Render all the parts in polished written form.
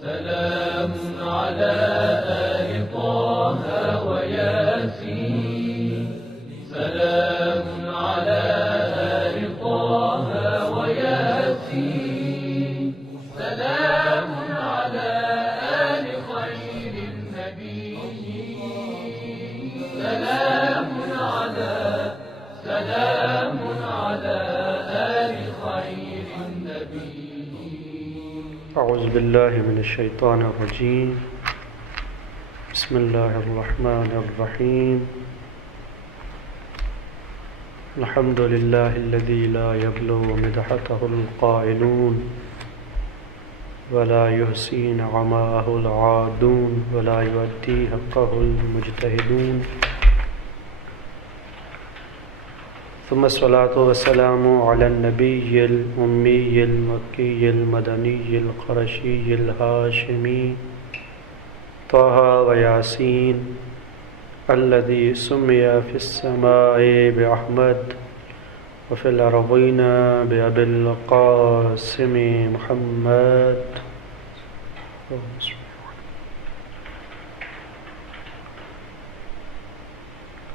سلام على آل طه وياسين سلام على آل طه وياسين سلام على آل خير النبيين سلام على آل خير النبيين. اعوذ باللہ من الشیطان الرجیم. بسم اللہ الرحمن الرحیم. الحمد للہ الذی لا یبلغ مدحته القائلون ولا يحصي نعماءه العادون ولا يؤدي حقه المجتهدون. ثم الصلاة والسلام على النبي الأمي المكي المدني القرشي الهاشمي طه وياسين الذي سمي في السماء بأحمد وفي الأرضين بأبي القاسم محمد.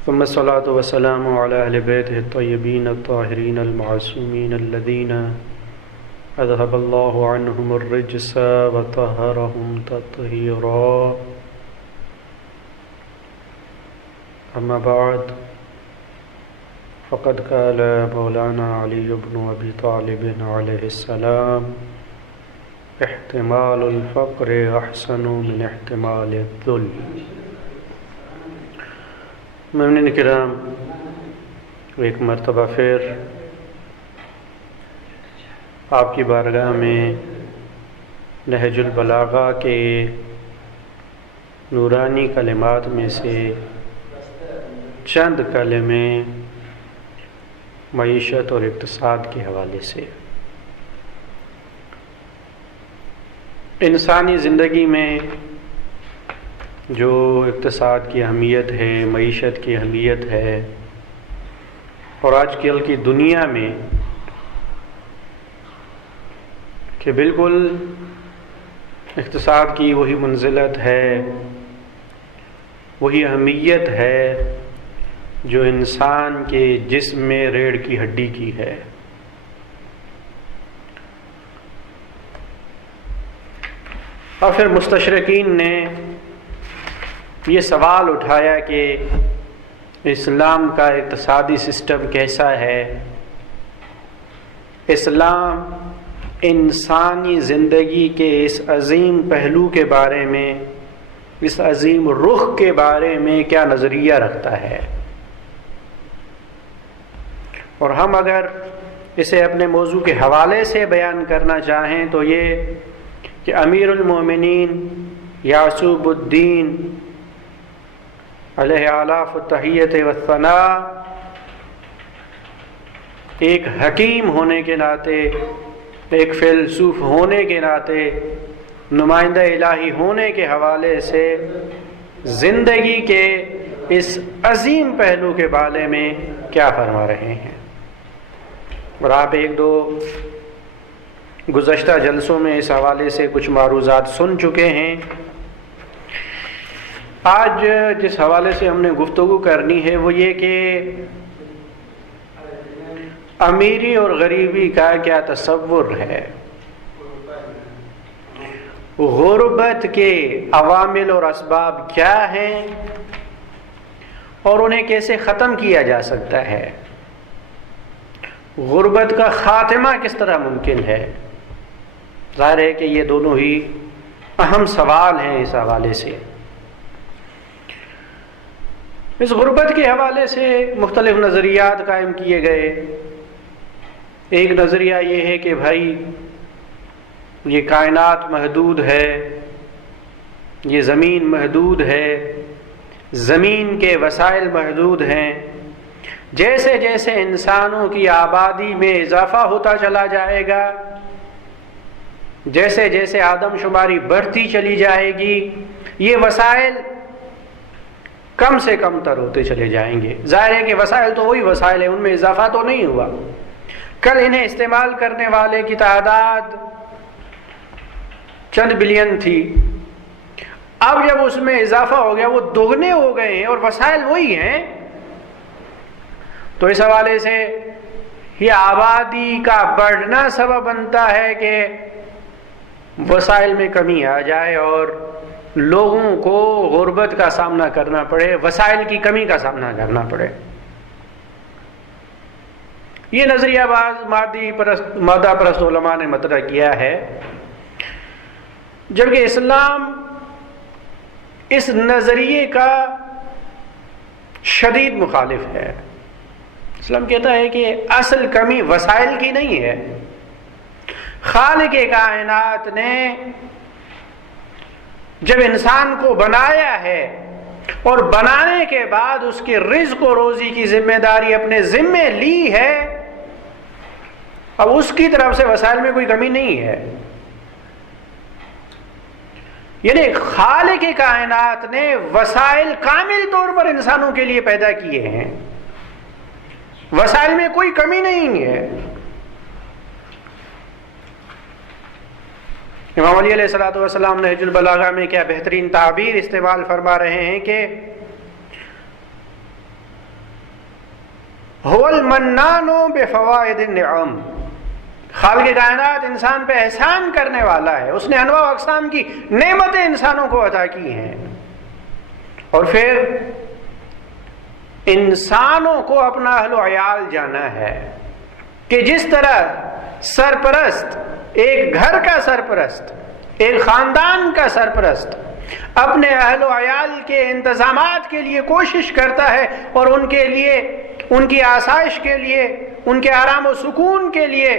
ثم الصلاة والسلام على أهل بيته الطيبين الطاهرين المعصومين الذين أذهب الله عنهم الرجس وطهرهم تطهيرا. أما بعد فقد قال مولانا علي بن أبي طالب عليه السلام احتمال الفقر أحسن من احتمال الذل. مومنین کرام، ایک مرتبہ پھر آپ کی بارگاہ میں نہج البلاغہ کے نورانی کلمات میں سے چند کلمے معیشت اور اقتصاد کے حوالے سے. انسانی زندگی میں جو اقتصاد کی اہمیت ہے، معیشت کی اہمیت ہے، اور آج کل کی دنیا میں کہ بالکل اقتصاد کی وہی منزلت ہے، وہی اہمیت ہے جو انسان کے جسم میں ریڑھ کی ہڈی کی ہے. اور پھر مستشرقین نے یہ سوال اٹھایا کہ اسلام کا اقتصادی سسٹم کیسا ہے. اسلام انسانی زندگی کے اس عظیم پہلو کے بارے میں، اس عظیم رخ کے بارے میں کیا نظریہ رکھتا ہے. اور ہم اگر اسے اپنے موضوع کے حوالے سے بیان کرنا چاہیں تو یہ کہ امیر المومنین یعقوب الدین علیہ آلاف التحیت والثناء ایک حکیم ہونے کے ناطے، ایک فیلسوف ہونے کے ناطے، نمائندہ الہی ہونے کے حوالے سے زندگی کے اس عظیم پہلو کے بارے میں کیا فرما رہے ہیں. اور آپ ایک دو گزشتہ جلسوں میں اس حوالے سے کچھ معروضات سن چکے ہیں. آج جس حوالے سے ہم نے گفتگو کرنی ہے وہ یہ کہ امیری اور غریبی کا کیا تصور ہے، غربت کے عوامل اور اسباب کیا ہیں اور انہیں کیسے ختم کیا جا سکتا ہے، غربت کا خاتمہ کس طرح ممکن ہے. ظاہر ہے کہ یہ دونوں ہی اہم سوال ہیں. اس حوالے سے اس غربت کے حوالے سے مختلف نظریات قائم کیے گئے. ایک نظریہ یہ ہے کہ بھائی یہ کائنات محدود ہے، یہ زمین محدود ہے، زمین کے وسائل محدود ہیں. جیسے جیسے انسانوں کی آبادی میں اضافہ ہوتا چلا جائے گا، جیسے جیسے آدم شماری بڑھتی چلی جائے گی، یہ وسائل کم سے کم تر ہوتے چلے جائیں گے. ظاہر ہے کہ وسائل تو وہی وسائل ہیں، ان میں اضافہ تو نہیں ہوا. کل انہیں استعمال کرنے والے کی تعداد چند بلین تھی، اب جب اس میں اضافہ ہو گیا وہ دوگنے ہو گئے ہیں اور وسائل وہی ہیں، تو اس حوالے سے یہ آبادی کا بڑھنا سبب بنتا ہے کہ وسائل میں کمی آ جائے اور لوگوں کو غربت کا سامنا کرنا پڑے، وسائل کی کمی کا سامنا کرنا پڑے۔ یہ نظریہ بعض مادہ پرست علماء نے مطرح کیا ہے، جبکہ اسلام اس نظریے کا شدید مخالف ہے۔ اسلام کہتا ہے کہ اصل کمی وسائل کی نہیں ہے، خالق کائنات نے جب انسان کو بنایا ہے اور بنانے کے بعد اس کے رزق و روزی کی ذمہ داری اپنے ذمے لی ہے، اب اس کی طرف سے وسائل میں کوئی کمی نہیں ہے۔ یعنی خالق کائنات نے وسائل کامل طور پر انسانوں کے لیے پیدا کیے ہیں، وسائل میں کوئی کمی نہیں ہے۔ امام علی علیہ الصلوۃ والسلام نہج البلاغہ میں کیا بہترین تعبیر استعمال فرما رہے ہیں کہ هو المنان بفوائد النعم، خالق کائنات انسان پہ احسان کرنے والا ہے، اس نے انواع و اقسام کی نعمتیں انسانوں کو عطا کی ہیں، اور پھر انسانوں کو اپنا اہل و عیال جانا ہے کہ جس طرح سرپرست، ایک گھر کا سرپرست، ایک خاندان کا سرپرست اپنے اہل و عیال کے انتظامات کے لیے کوشش کرتا ہے اور ان کے لیے، ان کی آسائش کے لیے، ان کے آرام و سکون کے لیے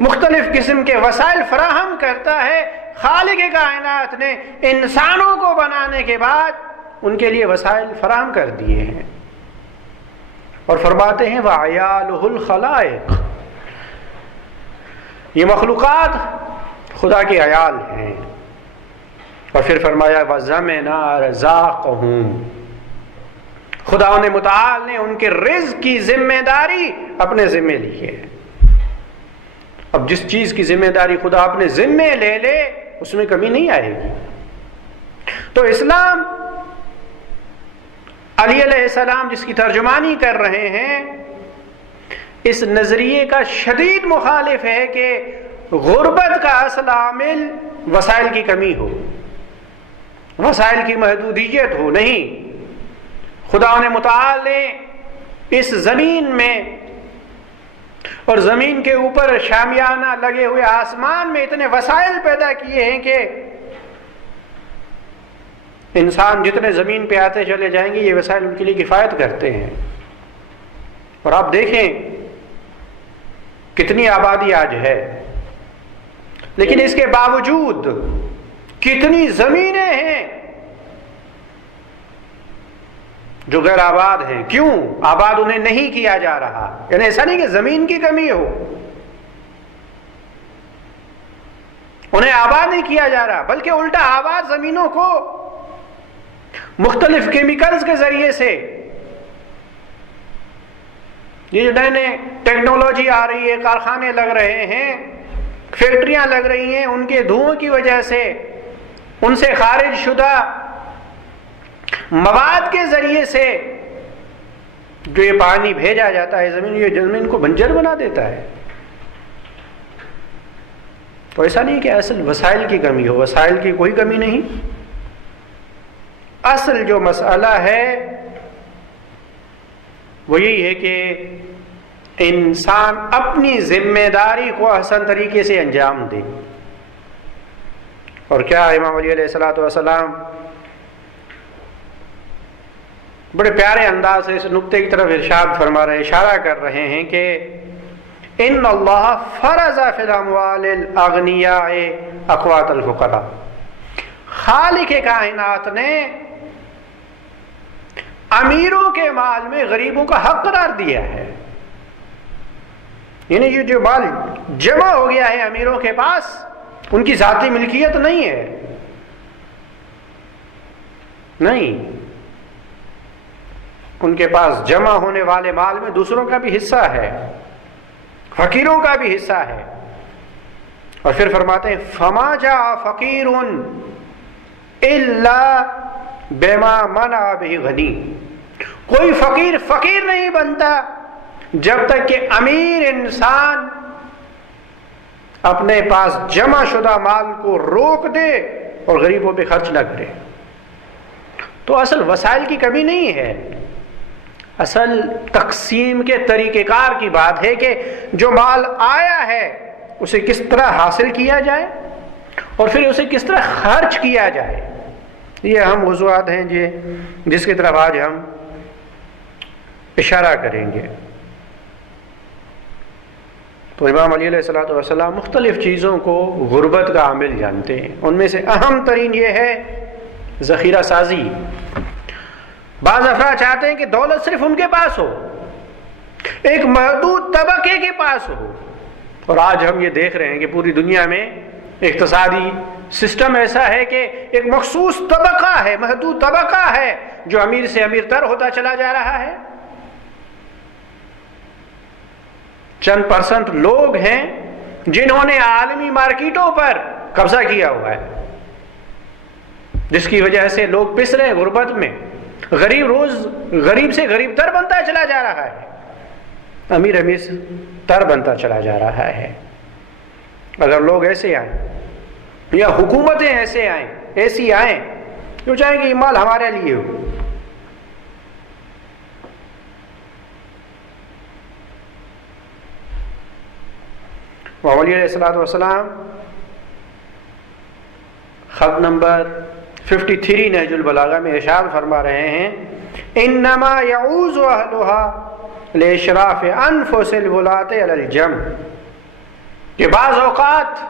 مختلف قسم کے وسائل فراہم کرتا ہے، خالق کائنات نے انسانوں کو بنانے کے بعد ان کے لیے وسائل فراہم کر دیے ہیں، اور فرماتے ہیں وَعَيَالُهُ الْخَلَائِقُ، یہ مخلوقات خدا کے عیال ہیں، اور پھر فرمایا وَزَمِنَا رَزَاقَهُمْ، خدا نے متعال نے ان کے رزق کی ذمہ داری اپنے ذمے لی ہے۔ اب جس چیز کی ذمہ داری خدا اپنے ذمے لے لے اس میں کمی نہیں آئے گی۔ تو اسلام علی علیہ السلام جس کی ترجمانی کر رہے ہیں، اس نظریے کا شدید مخالف ہے کہ غربت کا اصل عامل وسائل کی کمی ہو، وسائل کی محدودیت ہو، نہیں، خدا نے متعال نے اس زمین میں اور زمین کے اوپر شامیانہ لگے ہوئے آسمان میں اتنے وسائل پیدا کیے ہیں کہ انسان جتنے زمین پہ آتے چلے جائیں گے یہ وسائل ان کے لیے کفایت کرتے ہیں۔ اور آپ دیکھیں کتنی آبادی آج ہے، لیکن اس کے باوجود کتنی زمینیں ہیں جو غیر آباد ہیں۔ کیوں آباد انہیں نہیں کیا جا رہا؟ یعنی ایسا نہیں کہ زمین کی کمی ہو، انہیں آباد نہیں کیا جا رہا، بلکہ الٹا آباد زمینوں کو مختلف کیمیکلز کے ذریعے سے، یہ جو نئے نئے ٹیکنالوجی آ رہی ہے، کارخانے لگ رہے ہیں، فیکٹریاں لگ رہی ہیں، ان کے دھوؤں کی وجہ سے، ان سے خارج شدہ مواد کے ذریعے سے جو یہ پانی بھیجا جاتا ہے زمین، یہ زمین کو بنجر بنا دیتا ہے۔ تو ایسا نہیں کہ اصل وسائل کی کمی ہو، وسائل کی کوئی کمی نہیں۔ اصل جو مسئلہ ہے وہ یہی ہے کہ انسان اپنی ذمہ داری کو احسن طریقے سے انجام دے۔ اور کیا امام علی علیہ الصلوۃ والسلام بڑے پیارے انداز سے اس نقطے کی طرف ارشاد فرما رہے، اشارہ کر رہے ہیں کہ ان اللہ فرض فی الاموال الاغنیاء اقوات الفقراء، خالق کائنات نے امیروں کے مال میں غریبوں کا حق قرار دیا ہے۔ یعنی یہ جو مال جمع ہو گیا ہے امیروں کے پاس، ان کی ذاتی ملکیت نہیں ہے، نہیں، ان کے پاس جمع ہونے والے مال میں دوسروں کا بھی حصہ ہے، فقیروں کا بھی حصہ ہے، اور پھر فرماتے ہیں فما جاء فقیر الا بما منع به غنی، کوئی فقیر فقیر نہیں بنتا جب تک کہ امیر انسان اپنے پاس جمع شدہ مال کو روک دے اور غریبوں پہ خرچ نہ کرے۔ تو اصل وسائل کی کمی نہیں ہے، اصل تقسیم کے طریقہ کار کی بات ہے کہ جو مال آیا ہے اسے کس طرح حاصل کیا جائے اور پھر اسے کس طرح خرچ کیا جائے۔ یہ اہم موضوعات ہیں جس کی طرف آج ہم اشارہ کریں گے۔ تو امام علی علیہ الصلوۃ والسلام مختلف چیزوں کو غربت کا عامل جانتے ہیں، ان میں سے اہم ترین یہ ہے ذخیرہ سازی۔ بعض افراد چاہتے ہیں کہ دولت صرف ان کے پاس ہو، ایک محدود طبقے کے پاس ہو، اور آج ہم یہ دیکھ رہے ہیں کہ پوری دنیا میں اقتصادی سسٹم ایسا ہے کہ ایک مخصوص طبقہ ہے، محدود طبقہ ہے جو امیر سے امیر تر ہوتا چلا جا رہا ہے۔ چند پرسنٹ لوگ ہیں جنہوں نے عالمی مارکیٹوں پر قبضہ کیا ہوا ہے، جس کی وجہ سے لوگ پس رہے ہیں غربت میں، غریب روز غریب سے غریب تر بنتا چلا جا رہا ہے، امیر امیر سے تر بنتا چلا جا رہا ہے۔ اگر لوگ ایسے آئیں یا حکومتیں ایسی آئیں جو چاہیں کہ یہ مال ہمارے لیے ہو، محمد علیہ الصلوۃ والسلام خط نمبر 53 نہج البلاغہ میں ارشاد فرما رہے ہیں انما یعوز اہلها لاشراف انفس الولاة علی الجمع، کہ بعض اوقات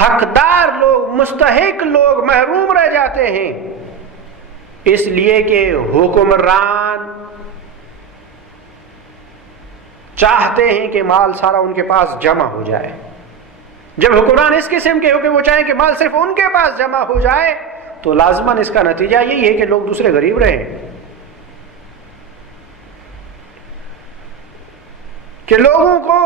حقدار لوگ، مستحق لوگ محروم رہ جاتے ہیں اس لیے کہ حکمران چاہتے ہیں کہ مال سارا ان کے پاس جمع ہو جائے۔ جب حکمران اس قسم کے ہو کہ وہ چاہیں کہ مال صرف ان کے پاس جمع ہو جائے تو لازماً اس کا نتیجہ یہی ہے کہ لوگ دوسرے غریب رہیں، کہ لوگوں کو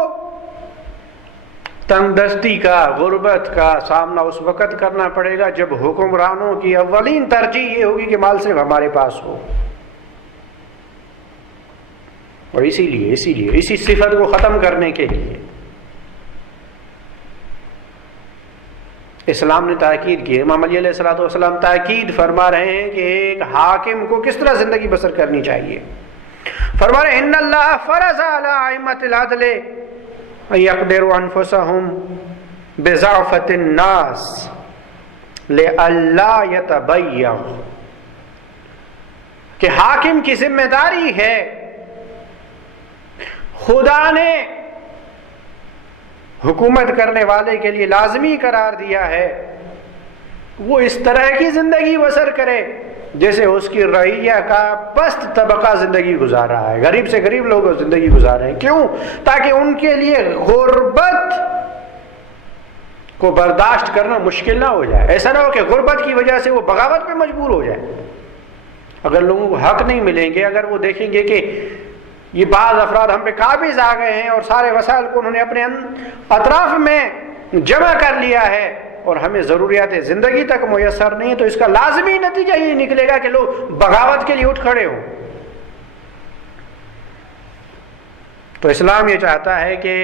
تنگ دستی کا، غربت کا سامنا اس وقت کرنا پڑے گا جب حکمرانوں کی اولین ترجیح یہ ہوگی کہ مال صرف ہمارے پاس ہو۔ اور اسی لیے اسی صفت کو ختم کرنے کے لیے اسلام نے تاکید کی ہے۔ امام علی علیہ الصلوۃ والسلام تاکید فرما رہے ہیں کہ ایک حاکم کو کس طرح زندگی بسر کرنی چاہیے۔ فرما رہے ہیں ان اللہ فرض علی ائمۃ العدل ان یقدروا انفسهم بضعفۃ الناس لئلا یتبیغ، کہ حاکم کی ذمہ داری ہے، خدا نے حکومت کرنے والے کے لیے لازمی قرار دیا ہے وہ اس طرح کی زندگی بسر کرے جیسے اس کی رعیہ کا پست طبقہ زندگی گزار رہا ہے، غریب سے غریب لوگ زندگی گزار رہے ہیں۔ کیوں؟ تاکہ ان کے لیے غربت کو برداشت کرنا مشکل نہ ہو جائے، ایسا نہ ہو کہ غربت کی وجہ سے وہ بغاوت پہ مجبور ہو جائے۔ اگر لوگوں کو حق نہیں ملیں گے، اگر وہ دیکھیں گے کہ یہ بعض افراد ہم پہ قابض آ گئے ہیں اور سارے وسائل کو انہوں نے اپنے اطراف میں جمع کر لیا ہے اور ہمیں ضروریات زندگی تک میسر نہیں ہے، تو اس کا لازمی نتیجہ یہ نکلے گا کہ لوگ بغاوت کے لیے اٹھ کھڑے ہوں۔ تو اسلام یہ چاہتا ہے کہ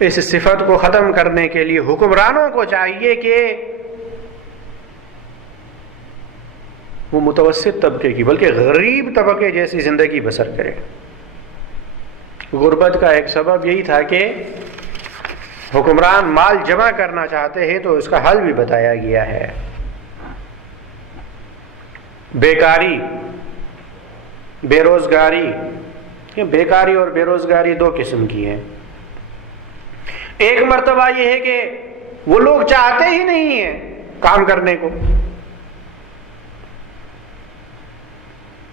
اس صفت کو ختم کرنے کے لیے حکمرانوں کو چاہیے کہ وہ متوسط طبقے کی بلکہ غریب طبقے جیسی زندگی بسر کرے۔ غربت کا ایک سبب یہی تھا کہ حکمران مال جمع کرنا چاہتے ہیں، تو اس کا حل بھی بتایا گیا ہے۔ بیکاری، بے روزگاری، بیکاری اور بے روزگاری دو قسم کی ہیں۔ ایک مرتبہ یہ ہے کہ وہ لوگ چاہتے ہی نہیں ہیں کام کرنے کو،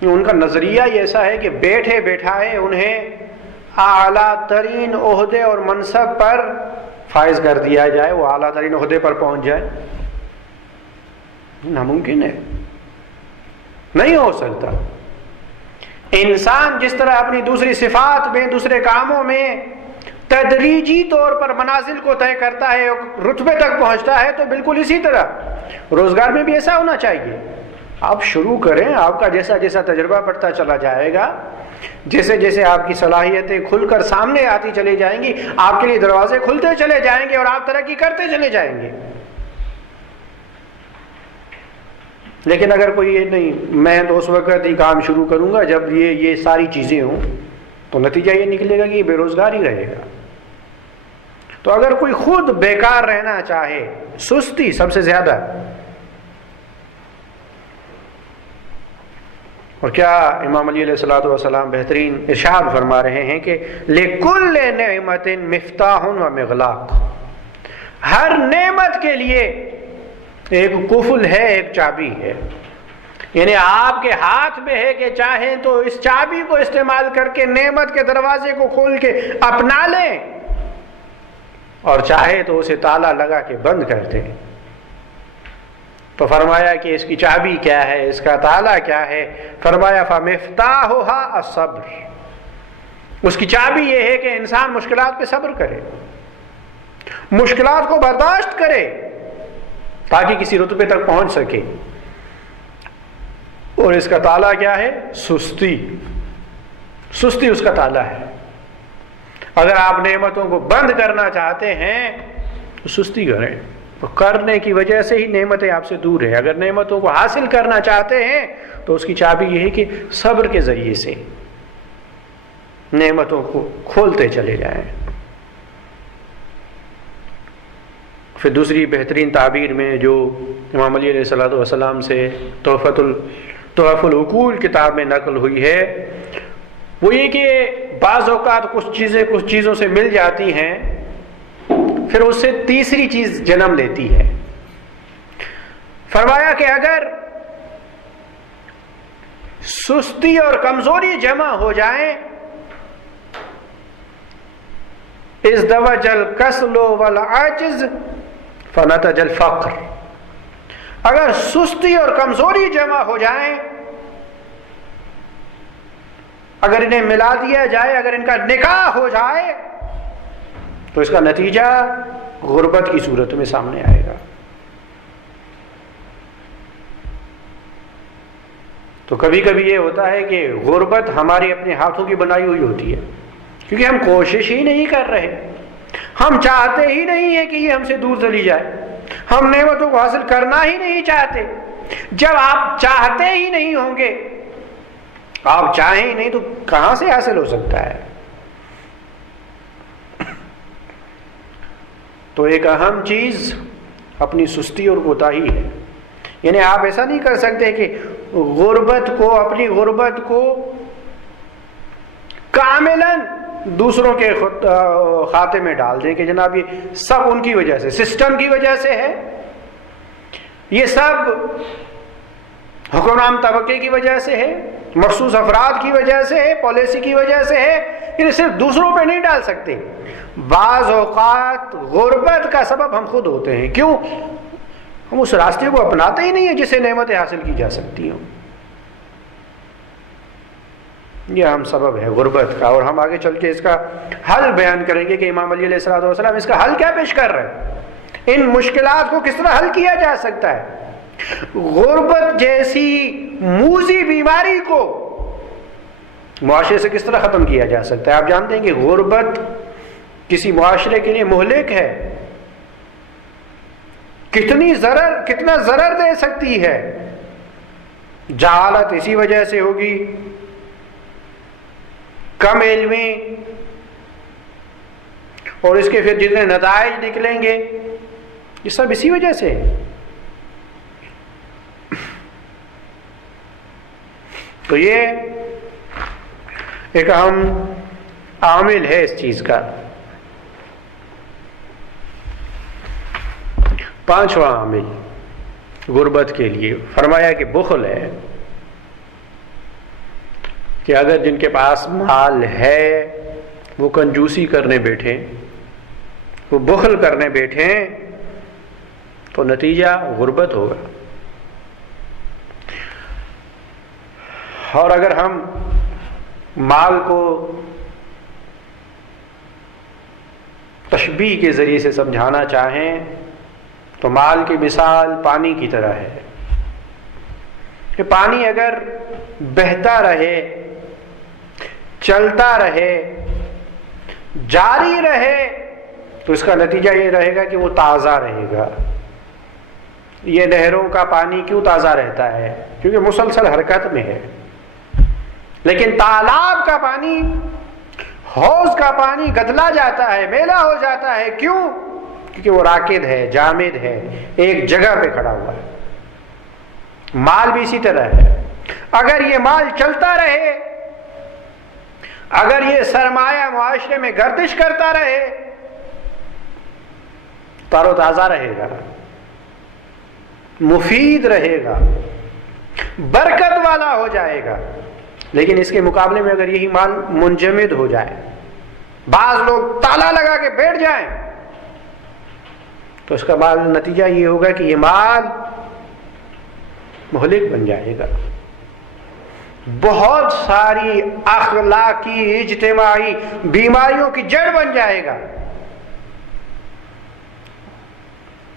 ان کا نظریہ ہی ایسا ہے کہ بیٹھے بیٹھائے انہیں اعلیٰ ترین عہدے اور منصب پر فائز کر دیا جائے، وہ اعلیٰ ترین عہدے پر پہنچ جائے۔ ناممکن ہے، نہیں ہو سکتا۔ انسان جس طرح اپنی دوسری صفات میں، دوسرے کاموں میں تدریجی طور پر منازل کو طے کرتا ہے، رتبے تک پہنچتا ہے، تو بالکل اسی طرح روزگار میں بھی ایسا ہونا چاہیے. آپ شروع کریں، آپ کا جیسا جیسا تجربہ بڑھتا چلا جائے گا، جیسے جیسے آپ کی صلاحیتیں کھل کر سامنے آتی چلی جائیں گی، آپ کے لیے دروازے کھلتے چلے جائیں گے اور آپ ترقی کرتے چلے جائیں گے. لیکن اگر کوئی یہ نہیں، میں تو اس وقت ہی کام شروع کروں گا جب یہ ساری چیزیں ہوں، تو نتیجہ یہ نکلے گا کہ یہ بے روزگار ہی رہے گا. تو اگر کوئی خود بیکار رہنا چاہے، سستی سب سے زیادہ. اور کیا امام علی علیہ الصلوۃ والسلام بہترین ارشاد فرما رہے ہیں کہ لِكُلِّ نِعْمَةٍ مِفْتَاحٌ وَمِغْلَاقٌ، ہر نعمت کے لیے ایک قفل ہے، ایک چابی ہے. یعنی آپ کے ہاتھ میں ہے کہ چاہیں تو اس چابی کو استعمال کر کے نعمت کے دروازے کو کھول کے اپنا لیں، اور چاہے تو اسے تالا لگا کے بند کر دیں. تو فرمایا کہ اس کی چابی کیا ہے، اس کا تالا کیا ہے؟ فرمایا فَمِفْتَاحُهَا الصَّبْرُ، اس کی چابی یہ ہے کہ انسان مشکلات پہ صبر کرے، مشکلات کو برداشت کرے تاکہ کسی رتبے تک پہنچ سکے. اور اس کا تالا کیا ہے؟ سستی. سستی اس کا تالا ہے. اگر آپ نعمتوں کو بند کرنا چاہتے ہیں تو سستی کریں، کرنے کی وجہ سے ہی نعمتیں آپ سے دور ہے. اگر نعمتوں کو حاصل کرنا چاہتے ہیں تو اس کی چابی یہ ہے کہ صبر کے ذریعے سے نعمتوں کو کھولتے چلے جائیں. پھر دوسری بہترین تعبیر میں جو امام علی علیہ الصلوۃ والسلام سے تحف العقول کتاب میں نقل ہوئی ہے، وہ یہ کہ بعض اوقات کچھ چیزوں سے مل جاتی ہیں، پھر اس سے تیسری چیز جنم لیتی ہے. فرمایا کہ اگر سستی اور کمزوری جمع ہو جائیں، ازدوج الکسل والعجز فنتج الفقر، اگر سستی اور کمزوری جمع ہو جائیں، اگر انہیں ملا دیا جائے، اگر ان کا نکاح ہو جائے، تو اس کا نتیجہ غربت کی صورت میں سامنے آئے گا. تو کبھی کبھی یہ ہوتا ہے کہ غربت ہماری اپنے ہاتھوں کی بنائی ہوئی ہوتی ہے، کیونکہ ہم کوشش ہی نہیں کر رہے، ہم چاہتے ہی نہیں ہیں کہ یہ ہم سے دور چلی جائے، ہم نعمتوں کو حاصل کرنا ہی نہیں چاہتے. جب آپ چاہتے ہی نہیں ہوں گے، آپ چاہیں ہی نہیں، تو کہاں سے حاصل ہو سکتا ہے؟ تو ایک اہم چیز اپنی سستی اور کوتاہی ہے. یعنی آپ ایسا نہیں کر سکتے کہ اپنی غربت کو کاملاً دوسروں کے کھاتے میں ڈال دیں کہ جناب یہ سب ان کی وجہ سے، سسٹم کی وجہ سے ہے، یہ سب حکمران طبقے کی وجہ سے ہے، مخصوص افراد کی وجہ سے ہے، پالیسی کی وجہ سے ہے. یہ صرف دوسروں پہ نہیں ڈال سکتے. بعض اوقات غربت کا سبب ہم خود ہوتے ہیں. کیوں؟ ہم اس راستے کو اپناتے ہی نہیں ہیں جس سے نعمتیں حاصل کی جا سکتی ہوں. یہ ہم سبب ہے غربت کا، اور ہم آگے چل کے اس کا حل بیان کریں گے کہ امام علی علیہ الصلوۃ والسلام اس کا حل کیا پیش کر رہے ہیں، ان مشکلات کو کس طرح حل کیا جا سکتا ہے. غربت جیسی موذی بیماری کو معاشرے سے کس طرح ختم کیا جا سکتا ہے. آپ جانتے ہیں کہ غربت کسی معاشرے کے لیے مہلک ہے، کتنا ضرر دے سکتی ہے. جہالت اسی وجہ سے ہوگی، کم علمی، اور اس کے پھر جتنے نتائج نکلیں گے یہ سب اسی وجہ سے. تو یہ ایک اہم عامل ہے اس چیز کا. پانچواں عامل غربت کے لیے فرمایا کہ بخل ہے، کہ اگر جن کے پاس مال ہے وہ کنجوسی کرنے بیٹھیں، وہ بخل کرنے بیٹھیں، تو نتیجہ غربت ہوگا. اور اگر ہم مال کو تشبیہ کے ذریعے سے سمجھانا چاہیں تو مال کی مثال پانی کی طرح ہے کہ پانی اگر بہتا رہے، چلتا رہے، جاری رہے تو اس کا نتیجہ یہ رہے گا کہ وہ تازہ رہے گا۔ یہ نہروں کا پانی کیوں تازہ رہتا ہے؟ کیونکہ مسلسل حرکت میں ہے۔ لیکن تالاب کا پانی، حوض کا پانی گدلا جاتا ہے، میلا ہو جاتا ہے، کیوں؟ کیونکہ وہ راکد ہے، جامد ہے، ایک جگہ پہ کھڑا ہوا ہے۔ مال بھی اسی طرح ہے۔ اگر یہ مال چلتا رہے، اگر یہ سرمایہ معاشرے میں گردش کرتا رہے، تر و تازہ رہے گا، مفید رہے گا، برکت والا ہو جائے گا۔ لیکن اس کے مقابلے میں اگر یہی مال منجمد ہو جائے، بعض لوگ تالا لگا کے بیٹھ جائیں، تو اس کا مال نتیجہ یہ ہوگا کہ یہ مال مہلک بن جائے گا، بہت ساری اخلاقی اجتماعی بیماریوں کی جڑ بن جائے گا۔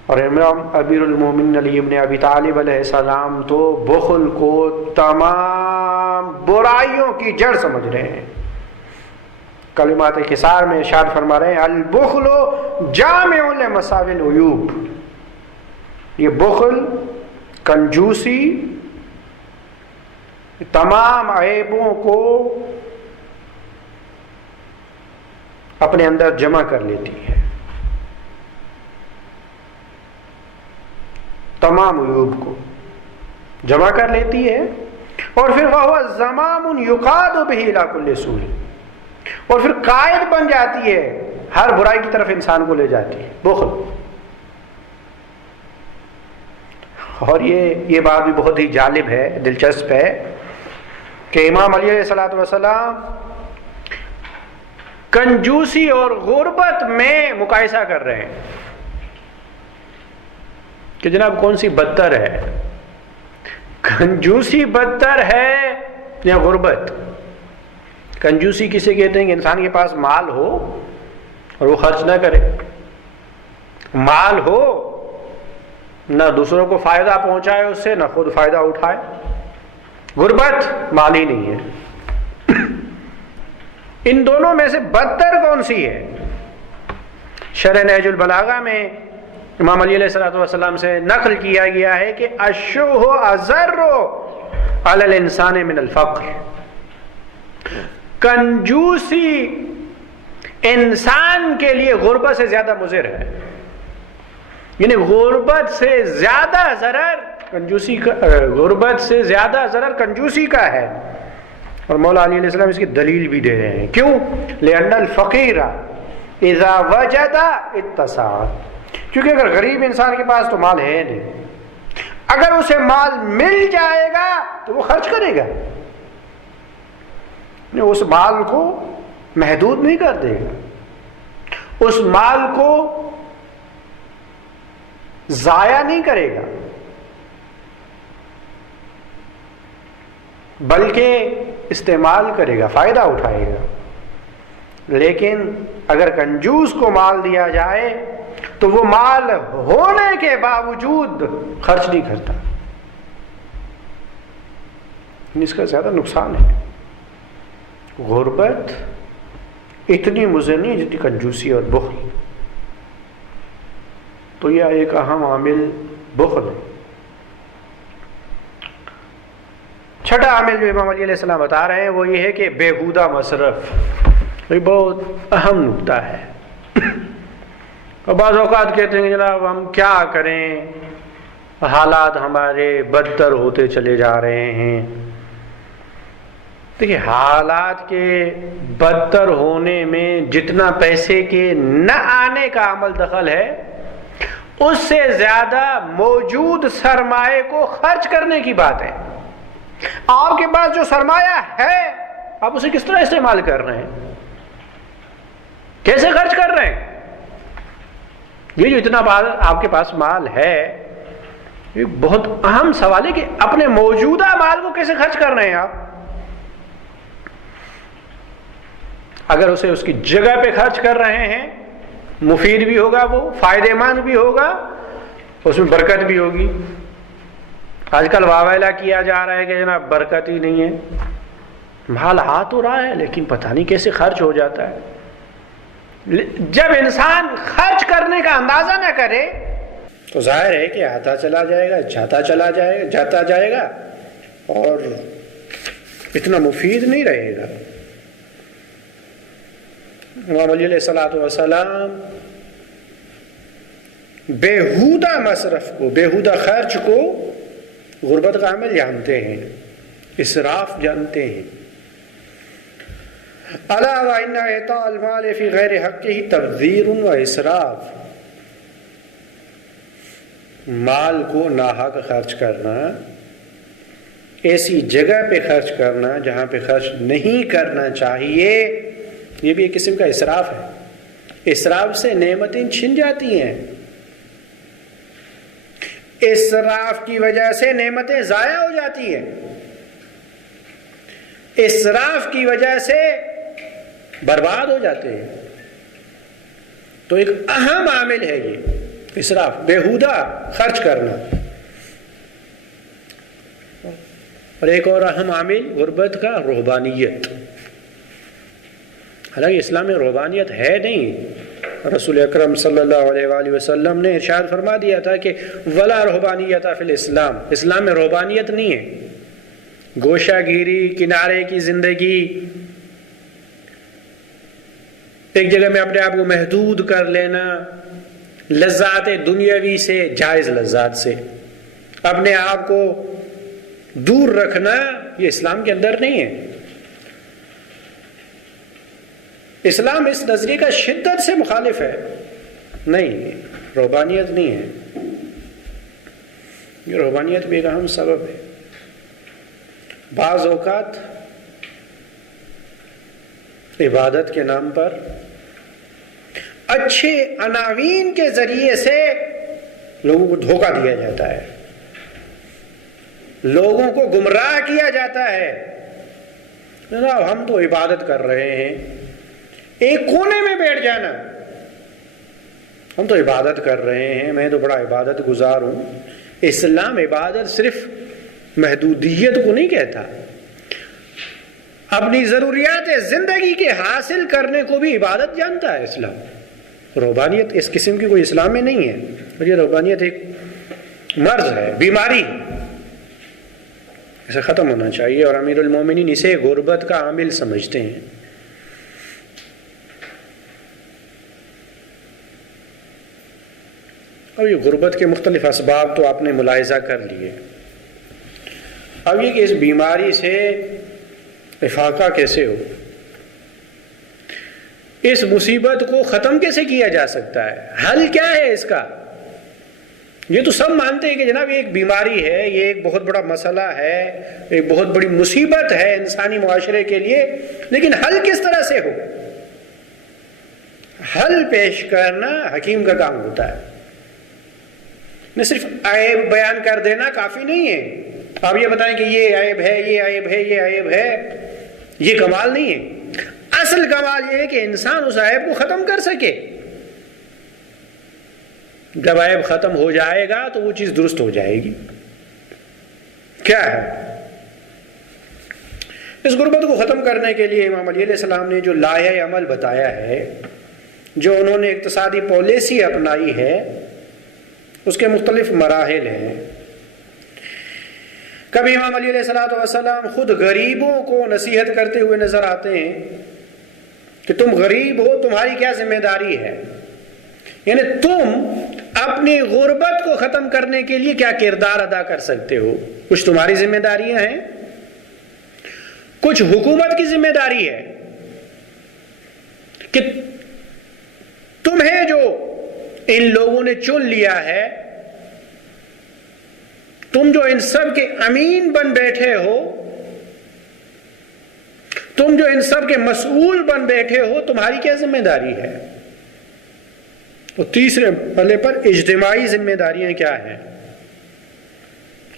اور امام امیر المومنین علی ابن ابی طالب علیہ السلام تو بخل کو تمام برائیوں کی جڑ سمجھ رہے ہیں۔ کلمات خسار میں ارشاد فرما رہے ہیں البخل جامع لمساوی العیوب، یہ بخل، کنجوسی تمام عیبوں کو اپنے اندر جمع کر لیتی ہے، تمام عیوب کو جمع کر لیتی ہے۔ اور پھر وہ زمام یقاد بہ الی کل سوء، اور پھر قائد بن جاتی ہے، ہر برائی کی طرف انسان کو لے جاتی ہے بخل۔ اور یہ بات بھی بہت ہی جالب ہے، دلچسپ ہے کہ امام علی علیہ الصلوۃ والسلام کنجوسی اور غربت میں مقایسہ کر رہے ہیں کہ جناب کون سی بدتر ہے، کنجوسی بدتر ہے یا غربت؟ کنجوسی کسے کہتے ہیں کہ انسان کے پاس مال ہو اور وہ خرچ نہ کرے، مال ہو نہ دوسروں کو فائدہ پہنچائے اس سے، نہ خود فائدہ اٹھائے۔ غربت مال ہی نہیں ہے۔ ان دونوں میں سے بدتر کون سی ہے؟ شرح نہج البلاغہ میں امام علی علیہ الصلوۃ والسلام سے نقل کیا گیا ہے کہ الشح اضر علی الانسان من الفقر، کنجوسی انسان کے لیے غربت سے زیادہ مضر ہے، یعنی غربت سے زیادہ ضرر کنجوسی کا، غربت سے زیادہ ضرر کنجوسی کا ہے۔ اور مولا علی علیہ السلام اس کی دلیل بھی دے رہے ہیں، کیوں؟ لأن الفقیر اذا وجد اتسع، کیونکہ اگر غریب انسان کے پاس تو مال ہے نہیں، اگر اسے مال مل جائے گا تو وہ خرچ کرے گا، اس مال کو محدود نہیں کر دے گا، اس مال کو ضائع نہیں کرے گا، بلکہ استعمال کرے گا، فائدہ اٹھائے گا۔ لیکن اگر کنجوس کو مال دیا جائے تو وہ مال ہونے کے باوجود خرچ نہیں کرتا، اس کا زیادہ نقصان ہے۔ غربت اتنی مضر نہیں جتنی کنجوسی اور بخل، تو یہ ایک اہم عامل بخل ہے۔ چھٹا عامل جو امام علی علیہ السلام بتا رہے ہیں وہ یہ ہے کہ بیہودہ مصرف، یہ بہت اہم نکتہ ہے۔ اور بعض اوقات کہتے ہیں کہ جناب ہم کیا کریں، حالات ہمارے بدتر ہوتے چلے جا رہے ہیں۔ دیکھیے، حالات کے بدتر ہونے میں جتنا پیسے کے نہ آنے کا عمل دخل ہے، اس سے زیادہ موجود سرمایہ کو خرچ کرنے کی بات ہے۔ آپ کے پاس جو سرمایہ ہے آپ اسے کس طرح استعمال کر رہے ہیں، کیسے خرچ کر رہے ہیں؟ یہ جو اتنا آپ کے پاس مال ہے، یہ بہت اہم سوال ہے کہ اپنے موجودہ مال کو کیسے خرچ کر رہے ہیں آپ۔ اگر اسے اس کی جگہ پہ خرچ کر رہے ہیں مفید بھی ہوگا، وہ فائدہ مند بھی ہوگا، اس میں برکت بھی ہوگی۔ آج کل واویلا کیا جا رہا ہے کہ جناب برکت ہی نہیں ہے، مال آ تو رہا ہے لیکن پتہ نہیں کیسے خرچ ہو جاتا ہے۔ جب انسان خرچ کرنے کا اندازہ نہ کرے تو ظاہر ہے کہ آتا چلا جائے گا، جاتا جائے گا اور اتنا مفید نہیں رہے گا۔ امام علی علیہ الصلوۃ والسلام بیہودہ مصرف کو، بیہودہ خرچ کو غربت کا عمل جانتے ہیں، اسراف جانتے ہیں۔ الا وان اعطاء المال فی غیر حقہ تبذیر و اسراف، مال کو ناحق خرچ کرنا، ایسی جگہ پہ خرچ کرنا جہاں پہ خرچ نہیں کرنا چاہیے، یہ بھی ایک قسم کا اسراف ہے۔ اسراف سے نعمتیں چھن جاتی ہیں، اسراف کی وجہ سے نعمتیں ضائع ہو جاتی ہیں، اسراف کی وجہ سے برباد ہو جاتے ہیں۔ تو ایک اہم عامل ہے یہ اسراف، بیہودہ خرچ کرنا۔ اور ایک اور اہم عامل غربت کا رہبانیت۔ حالانکہ اسلام میں رہبانیت ہے نہیں، رسول اکرم صلی اللہ علیہ وآلہ وسلم نے ارشاد فرما دیا تھا کہ ولا رہبانیت فی الاسلام، اسلام میں رہبانیت نہیں ہے۔ گوشہ گیری، کنارے کی زندگی، ایک جگہ میں اپنے آپ کو محدود کر لینا، لذات دنیاوی سے، جائز لذات سے اپنے آپ کو دور رکھنا، یہ اسلام کے اندر نہیں ہے۔ اسلام اس نظریے کا شدت سے مخالف ہے۔ نہیں، رہبانیت نہیں ہے، یہ رہبانیت بھی ایک اہم سبب ہے۔ بعض اوقات عبادت کے نام پر اچھے عناوین کے ذریعے سے لوگوں کو دھوکہ دیا جاتا ہے، لوگوں کو گمراہ کیا جاتا ہے۔ جناب ہم تو عبادت کر رہے ہیں، ایک کونے میں بیٹھ جانا، ہم تو عبادت کر رہے ہیں، میں تو بڑا عبادت گزار ہوں۔ اسلام عبادت صرف محدودیت کو نہیں کہتا، اپنی ضروریات زندگی کے حاصل کرنے کو بھی عبادت جانتا ہے اسلام۔ رہبانیت اس قسم کی کوئی اسلام میں نہیں ہے، اور یہ رہبانیت ایک مرض ہے، بیماری، اسے ختم ہونا چاہیے۔ اور امیر المومنین اسے غربت کا عامل سمجھتے ہیں۔ اب یہ غربت کے مختلف اسباب تو آپ نے ملاحظہ کر لیے، اب یہ کہ اس بیماری سے افاقہ کیسے ہو، اس مصیبت کو ختم کیسے کیا جا سکتا ہے، حل کیا ہے اس کا؟ یہ تو سب مانتے ہیں کہ جناب یہ ایک بیماری ہے، یہ ایک بہت بڑا مسئلہ ہے، ایک بہت بڑی مصیبت ہے انسانی معاشرے کے لیے، لیکن حل کس طرح سے ہو؟ حل پیش کرنا حکیم کا کام ہوتا ہے۔ نہ صرف عیب بیان کر دینا کافی نہیں ہے، آپ یہ بتائیں کہ یہ عیب ہے، یہ عیب ہے، یہ عیب ہے، یہ کمال نہیں ہے۔ اصل کمال یہ ہے کہ انسان اس عیب کو ختم کر سکے۔ جب عیب ختم ہو جائے گا تو وہ چیز درست ہو جائے گی۔ کیا ہے اس غربت کو ختم کرنے کے لیے امام علی علیہ السلام نے جو لائحہ عمل بتایا ہے، جو انہوں نے اقتصادی پالیسی اپنائی ہے، اس کے مختلف مراحل ہیں۔ کبھی امام علی علیہ السلام خود غریبوں کو نصیحت کرتے ہوئے نظر آتے ہیں کہ تم غریب ہو، تمہاری کیا ذمہ داری ہے، یعنی تم اپنی غربت کو ختم کرنے کے لیے کیا کردار ادا کر سکتے ہو۔ کچھ تمہاری ذمہ داریاں ہیں، کچھ حکومت کی ذمہ داری ہے کہ تمہیں جو ان لوگوں نے چن لیا ہے، تم جو ان سب کے امین بن بیٹھے ہو، تم جو ان سب کے مسئول بن بیٹھے ہو، تمہاری کیا ذمہ داری ہے۔ اور تیسرے پلے پر اجتماعی ذمہ داریاں کیا ہیں۔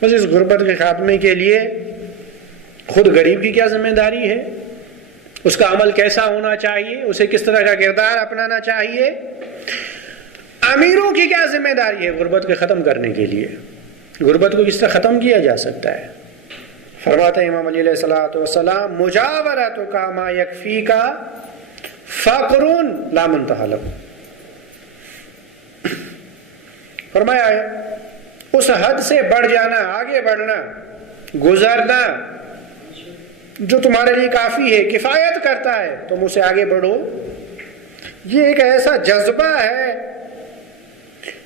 بس اس غربت کے خاتمے کے لیے خود غریب کی کیا ذمہ داری ہے، اس کا عمل کیسا ہونا چاہیے، اسے کس طرح کا کردار اپنانا چاہیے، امیروں کی کیا ذمہ داری ہے غربت کو ختم کرنے کے لیے، غربت کو کس طرح ختم کیا جا سکتا ہے۔ فرماتے ہیں امام علی علیہ الصلوۃ والسلام مجاورتک ما یکفیک فقر لا منتہی لہ، فرمایا اس حد سے بڑھ جانا، آگے بڑھنا، گزرنا جو تمہارے لیے کافی ہے، کفایت کرتا ہے، تم اسے آگے بڑھو۔ یہ ایک ایسا جذبہ ہے،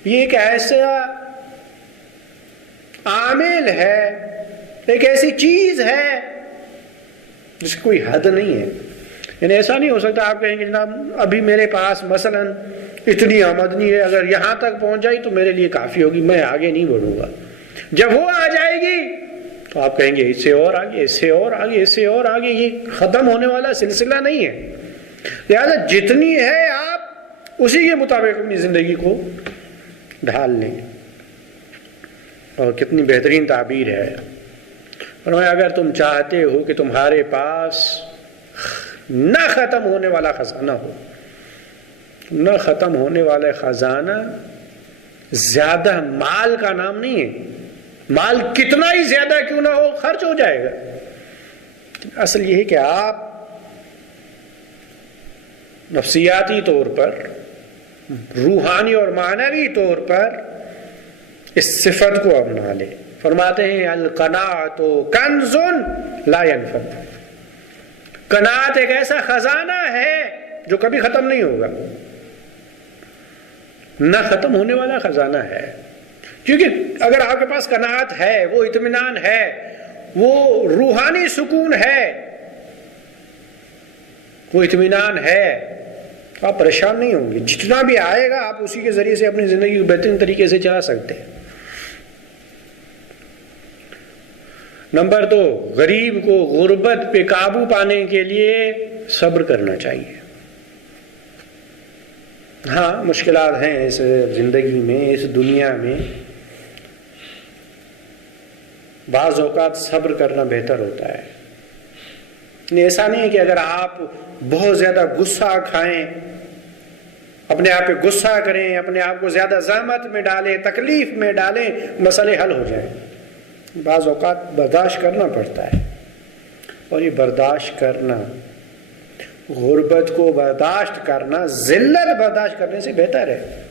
یہ ایک ایسا عامل ہے، ایک ایسی چیز ہے جس کی کوئی حد نہیں ہے۔ یعنی ایسا نہیں ہو سکتا آپ کہیں کہ جناب ابھی میرے پاس مثلا اتنی آمدنی ہے، اگر یہاں تک پہنچ جائی تو میرے لیے کافی ہوگی، میں آگے نہیں بڑھوں گا۔ جب وہ آ جائے گی تو آپ کہیں گے اس سے اور آگے، اس سے اور آگے، اس سے اور آگے۔ یہ ختم ہونے والا سلسلہ نہیں ہے، لہٰذا جتنی ہے آپ اسی کے مطابق اپنی زندگی کو ڈھال لیں۔ اور کتنی بہترین تعبیر ہے، فرمایا اگر تم چاہتے ہو کہ تمہارے پاس نہ ختم ہونے والا خزانہ ہو، نہ ختم ہونے والا خزانہ زیادہ مال کا نام نہیں ہے، مال کتنا ہی زیادہ کیوں نہ ہو خرچ ہو جائے گا۔ اصل یہ ہے کہ آپ نفسیاتی طور پر، روحانی اور معنوی طور پر اس صفت کو اپنا لے۔ فرماتے ہیں القناعۃ کنز لا ينفد، قناعت ایک ایسا خزانہ ہے جو کبھی ختم نہیں ہوگا، نہ ختم ہونے والا خزانہ ہے۔ کیونکہ اگر آپ کے پاس قناعت ہے، وہ اطمینان ہے، وہ روحانی سکون ہے، وہ اطمینان ہے، آپ پریشان نہیں ہوں گے۔ جتنا بھی آئے گا آپ اسی کے ذریعے سے اپنی زندگی کو بہترین طریقے سے چلا سکتے ہیں۔ نمبر 2، غریب کو غربت پہ قابو پانے کے لیے صبر کرنا چاہیے۔ ہاں مشکلات ہیں اس زندگی میں، اس دنیا میں، بعض اوقات صبر کرنا بہتر ہوتا ہے۔ ایسا نہیں ہے کہ اگر آپ بہت زیادہ غصہ کھائیں، اپنے آپ پہ غصہ کریں، اپنے آپ کو زیادہ زحمت میں ڈالیں، تکلیف میں ڈالیں، مسئلے حل ہو جائیں۔ بعض اوقات برداشت کرنا پڑتا ہے، اور یہ برداشت کرنا، غربت کو برداشت کرنا، ذلت برداشت کرنے سے بہتر ہے۔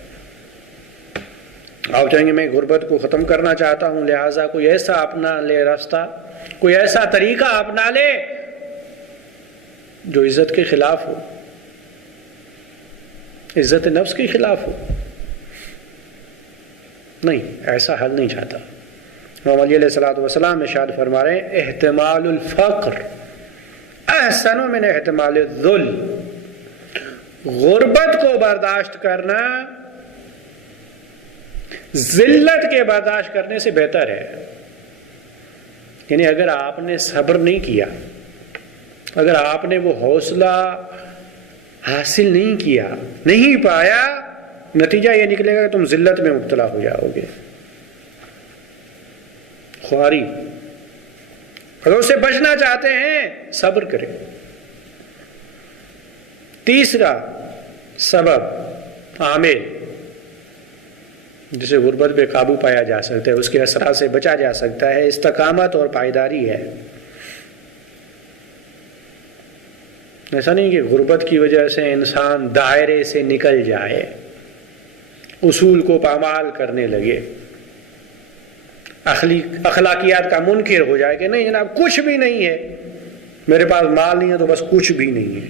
آپ چاہیں گے میں غربت کو ختم کرنا چاہتا ہوں، لہٰذا کوئی ایسا اپنا لے راستہ، کوئی ایسا طریقہ اپنا لے جو عزت کے خلاف ہو، عزت نفس کے خلاف ہو۔ نہیں، ایسا حل نہیں چاہتا۔ امام علی علیہ الصلوۃ والسلام ارشاد فرما رہے ہیں احتمال الفقر احسن من احتمال الذل، غربت کو برداشت کرنا ذلت کے برداشت کرنے سے بہتر ہے۔ یعنی اگر آپ نے صبر نہیں کیا، اگر آپ نے وہ حوصلہ حاصل نہیں کیا، نہیں پایا، نتیجہ یہ نکلے گا کہ تم ذلت میں مبتلا ہو جاؤ گے، خواری۔ اگر اس سے بچنا چاہتے ہیں صبر کریں۔ تیسرا سبب، عامل جسے غربت پہ قابو پایا جا سکتا ہے، اس کے اثرات سے بچا جا سکتا ہے، استقامت اور پائیداری ہے۔ ایسا نہیں کہ غربت کی وجہ سے انسان دائرے سے نکل جائے، اصول کو پامال کرنے لگے، اخلاقیات کا منکر ہو جائے کہ نہیں جناب کچھ بھی نہیں ہے، میرے پاس مال نہیں ہے تو بس کچھ بھی نہیں ہے۔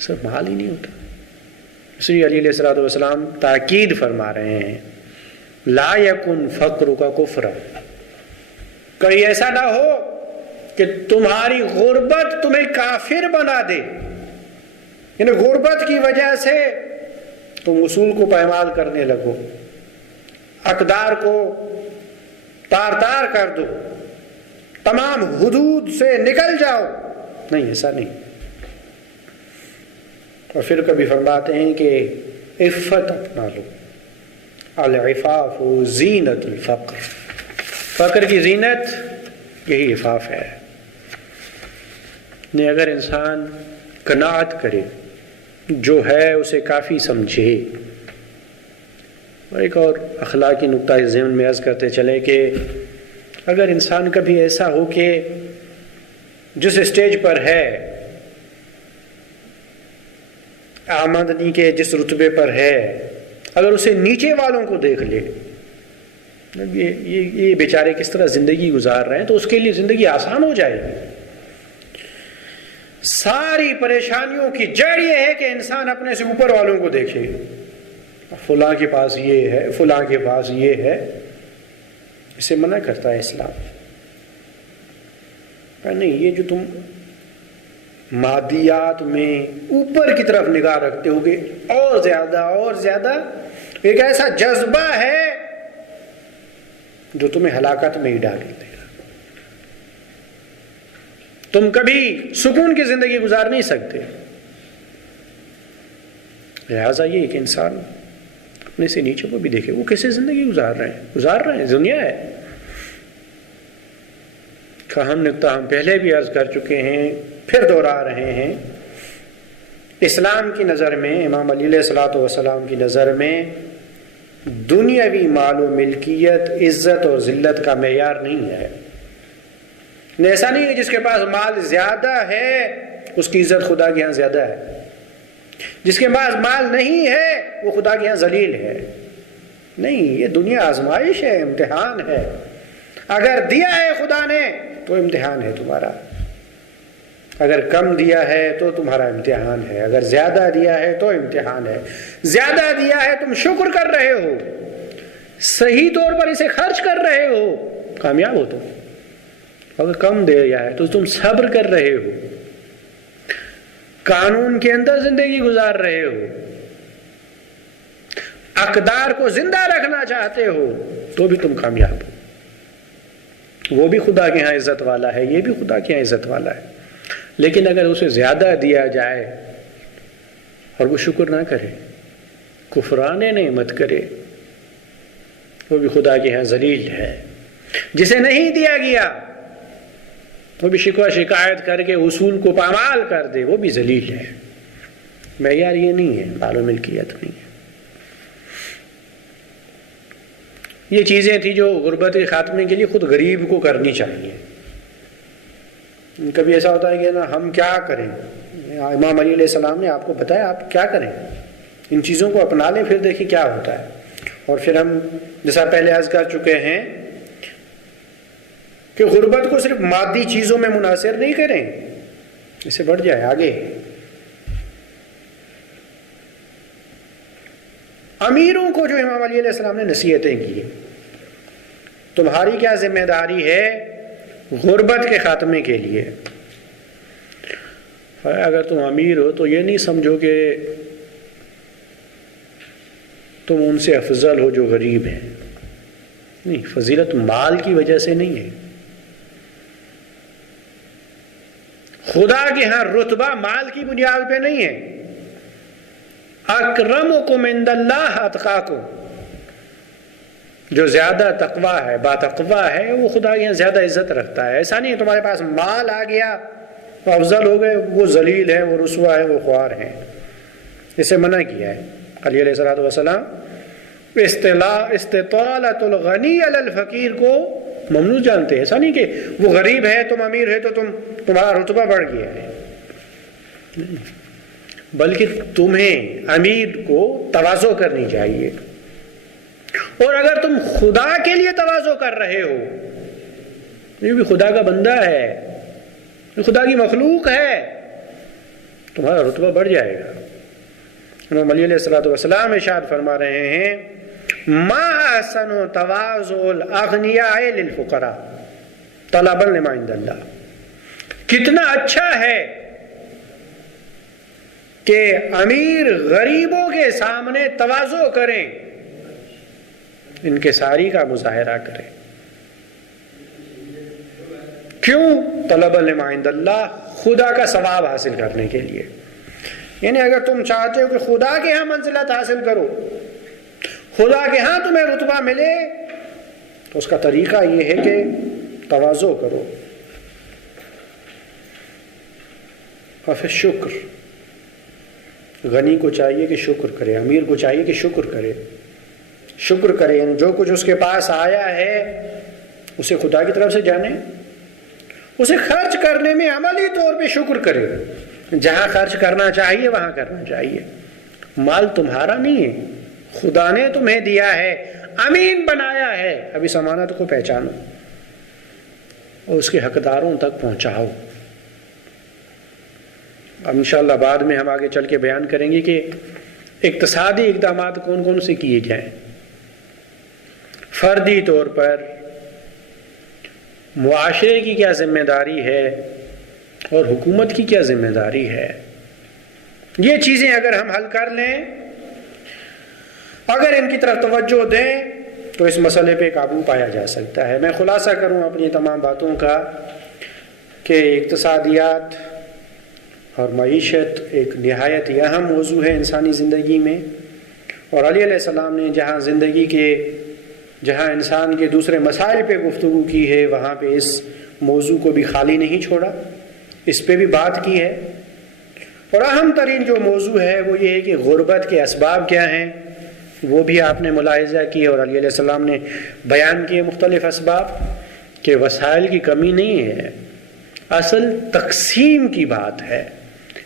صرف مال ہی نہیں ہوتا۔ اس لیے علی علیہ الصلوۃ والسلام تاکید فرما رہے ہیں لا یکن فقر کا کفر، کہیں ایسا نہ ہو کہ تمہاری غربت تمہیں کافر بنا دے، یعنی غربت کی وجہ سے تم اصول کو پامال کرنے لگو، اقدار کو تار تار کر دو، تمام حدود سے نکل جاؤ۔ نہیں، ایسا نہیں۔ اور پھر کبھی فرماتے ہیں کہ عفت اپنا لو، العفاف زینت الفقر، فقر کی زینت یہی عفاف ہے۔ نہیں اگر انسان قناعت کرے، جو ہے اسے کافی سمجھے. اور ایک اور اخلاقی نقطہ اس ضمن میں عرض کرتے چلے کہ اگر انسان کبھی ایسا ہو کہ جس اسٹیج پر ہے، آمدنی کے جس رتبے پر ہے، اگر اسے نیچے والوں کو دیکھ لے یہ بیچارے کس طرح زندگی گزار رہے ہیں، تو اس کے لیے زندگی آسان ہو جائے گی. ساری پریشانیوں کی جڑ یہ ہے کہ انسان اپنے سے اوپر والوں کو دیکھے، فلاں کے پاس یہ ہے، فلاں کے پاس یہ ہے. اسے منع کرتا ہے اسلام. نہیں، یہ جو تم مادیات میں اوپر کی طرف نگاہ رکھتے ہو کہ اور زیادہ، ایک ایسا جذبہ ہے جو تمہیں ہلاکت میں ہی ڈال دے گا. تم کبھی سکون کی زندگی گزار نہیں سکتے. لہٰذا یہ کہ انسان اپنے سے نیچے کو بھی دیکھے، وہ کیسے زندگی گزار رہے ہیں. دنیا ہے. اہم نقطہ ہم پہلے بھی عرض کر چکے ہیں، پھر دوہرا رہے ہیں. اسلام کی نظر میں، امام علی علیہ الصلوۃ والسلام کی نظر میں دنیاوی مال و ملکیت عزت اور ذلت کا معیار نہیں ہے. ایسا نہیں ہے جس کے پاس مال زیادہ ہے اس کی عزت خدا کے ہاں زیادہ ہے، جس کے پاس مال نہیں ہے وہ خدا کے ہاں ذلیل ہے. نہیں، یہ دنیا آزمائش ہے، امتحان ہے. اگر دیا ہے خدا نے تو امتحان ہے تمہارا، اگر کم دیا ہے تو تمہارا امتحان ہے، اگر زیادہ دیا ہے تو امتحان ہے. زیادہ دیا ہے تم شکر کر رہے ہو، صحیح طور پر اسے خرچ کر رہے ہو، کامیاب ہو تم. اگر کم دیا ہے تو تم صبر کر رہے ہو، قانون کے اندر زندگی گزار رہے ہو، اقدار کو زندہ رکھنا چاہتے ہو، تو بھی تم کامیاب ہو. وہ بھی خدا کے ہاں عزت والا ہے، یہ بھی خدا کے ہاں عزت والا ہے. لیکن اگر اسے زیادہ دیا جائے اور وہ شکر نہ کرے، کفران نعمت کرے، وہ بھی خدا کے ہاں ذلیل ہے. جسے نہیں دیا گیا وہ بھی شکوہ شکایت کر کے اصول کو پامال کر دے، وہ بھی ذلیل ہے. معیار یہ نہیں ہے، مال و ملکیت نہیں ہے. یہ چیزیں تھیں جو غربت کے خاتمے کے لیے خود غریب کو کرنی چاہیے. کبھی ایسا ہوتا ہے کہ نا ہم کیا کریں. امام علی علیہ السلام نے آپ کو بتایا آپ کیا کریں، ان چیزوں کو اپنا لیں، پھر دیکھیں کیا ہوتا ہے. اور پھر ہم جیسا پہلے عرض کر چکے ہیں کہ غربت کو صرف مادی چیزوں میں منحصر نہیں کریں، اس سے بڑھ جائے آگے. امیروں کو جو امام علی علیہ السلام نے نصیحتیں کی، تمہاری کیا ذمہ داری ہے غربت کے خاتمے کے لیے. اگر تم امیر ہو تو یہ نہیں سمجھو کہ تم ان سے افضل ہو جو غریب ہیں. نہیں، فضیلت مال کی وجہ سے نہیں ہے. خدا کے ہاں رتبہ مال کی بنیاد پہ نہیں ہے. اکرمکم عند اللہ اتقاکم، جو زیادہ تقویٰ ہے، با تقویٰ ہے، وہ خدا کے یہاں زیادہ عزت رکھتا ہے. ایسا نہیں ہے تمہارے پاس مال آ گیا وہ افضل ہو گئے، وہ ذلیل ہیں، وہ رسوا ہیں، وہ خوار ہیں. اسے منع کیا ہے علی علیہ الصلوۃ والسلام. استطالۃ الغنی علی الفقیر کو ممنوع جانتے ہیں. ایسا نہیں کہ وہ غریب ہے تم امیر ہے تو تمہارا رتبہ بڑھ گیا ہے، بلکہ تمہیں امیر کو تواضع کرنی چاہیے. اور اگر تم خدا کے لیے تواضع کر رہے ہو، یہ بھی خدا کا بندہ ہے، یہ خدا کی مخلوق ہے، تمہارا رتبہ بڑھ جائے گا. امام علی علیہ الصلوۃ والسلام ارشاد فرما رہے ہیں ما احسن تواضع الاغنیاء للفقراء طلبا لما عند اللہ. کتنا اچھا ہے کہ امیر غریبوں کے سامنے تواضع کریں، انکساری کا مظاہرہ کریں. کیوں؟ طلب لما عند اللہ، خدا کا ثواب حاصل کرنے کے لیے. یعنی اگر تم چاہتے ہو کہ خدا کے ہاں منزلت حاصل کرو، خدا کے ہاں تمہیں رتبہ ملے، تو اس کا طریقہ یہ ہے کہ تواضع کرو. اور پھر شکر. غنی کو چاہیے کہ شکر کرے، امیر کو چاہیے کہ شکر کرے. شکر کرے یعنی جو کچھ اس کے پاس آیا ہے اسے خدا کی طرف سے جانے، اسے خرچ کرنے میں عملی طور پہ شکر کرے. جہاں خرچ کرنا چاہیے وہاں کرنا چاہیے. مال تمہارا نہیں ہے، خدا نے تمہیں دیا ہے، امین بنایا ہے. اب اس امانت کو پہچانو اور اس کے حقداروں تک پہنچاؤ. اب انشاءاللہ بعد میں ہم آگے چل کے بیان کریں گے کہ اقتصادی اقدامات کون کون سے کیے جائیں. فردی طور پر معاشرے کی کیا ذمہ داری ہے اور حکومت کی کیا ذمہ داری ہے. یہ چیزیں اگر ہم حل کر لیں، اگر ان کی طرف توجہ دیں تو اس مسئلے پہ قابو پایا جا سکتا ہے. میں خلاصہ کروں اپنی تمام باتوں کا کہ اقتصادیات اور معیشت ایک نہایت اہم موضوع ہے انسانی زندگی میں، اور علی علیہ السلام نے جہاں انسان کے دوسرے مسائل پہ گفتگو کی ہے وہاں پہ اس موضوع کو بھی خالی نہیں چھوڑا، اس پہ بھی بات کی ہے. اور اہم ترین جو موضوع ہے وہ یہ ہے کہ غربت کے اسباب کیا ہیں، وہ بھی آپ نے ملاحظہ کیے اور علی علیہ السلام نے بیان کیے مختلف اسباب. کہ وسائل کی کمی نہیں ہے، اصل تقسیم کی بات ہے.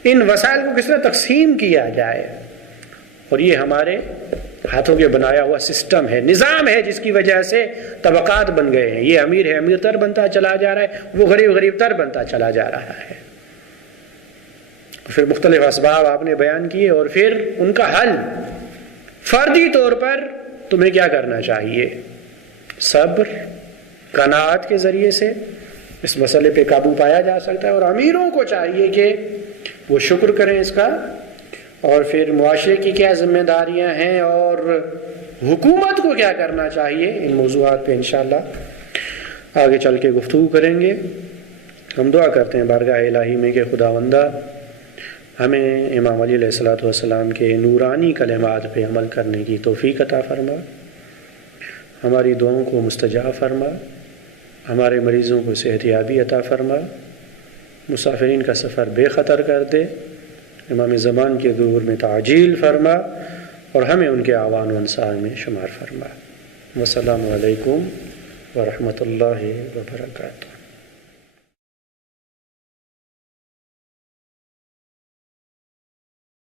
ان وسائل کو کس طرح تقسیم کیا جائے، اور یہ ہمارے ہاتھوں کے بنایا ہوا سسٹم ہے، نظام ہے، جس کی وجہ سے طبقات بن گئے ہیں. یہ امیر ہے، امیر تر بنتا چلا جا رہا ہے، وہ غریب غریب تر بنتا چلا جا رہا ہے. پھر مختلف اسباب آپ نے بیان کیے اور پھر ان کا حل. فردی طور پر تمہیں کیا کرنا چاہیے؟ صبر، قناعت کے ذریعے سے اس مسئلے پہ قابو پایا جا سکتا ہے. اور امیروں کو چاہیے کہ وہ شکر کریں اس کا. اور پھر معاشرے کی کیا ذمہ داریاں ہیں اور حکومت کو کیا کرنا چاہیے، ان موضوعات پہ انشاءاللہ آگے چل کے گفتگو کریں گے. ہم دعا کرتے ہیں بارگاہ الہی میں کہ خداوندہ ہمیں امام علی علیہ الصلوۃ والسلام کے نورانی کلمات پہ عمل کرنے کی توفیق عطا فرما، ہماری دعاؤں کو مستجاب فرما، ہمارے مریضوں کو صحت یابی عطا فرما، مسافرین کا سفر بے خطر کر دے، امام زمان کے ظہور میں تعجیل فرما اور ہمیں ان کے اعوان و انصار میں شمار فرما. والسلام علیکم ورحمۃ اللہ وبرکاتہ.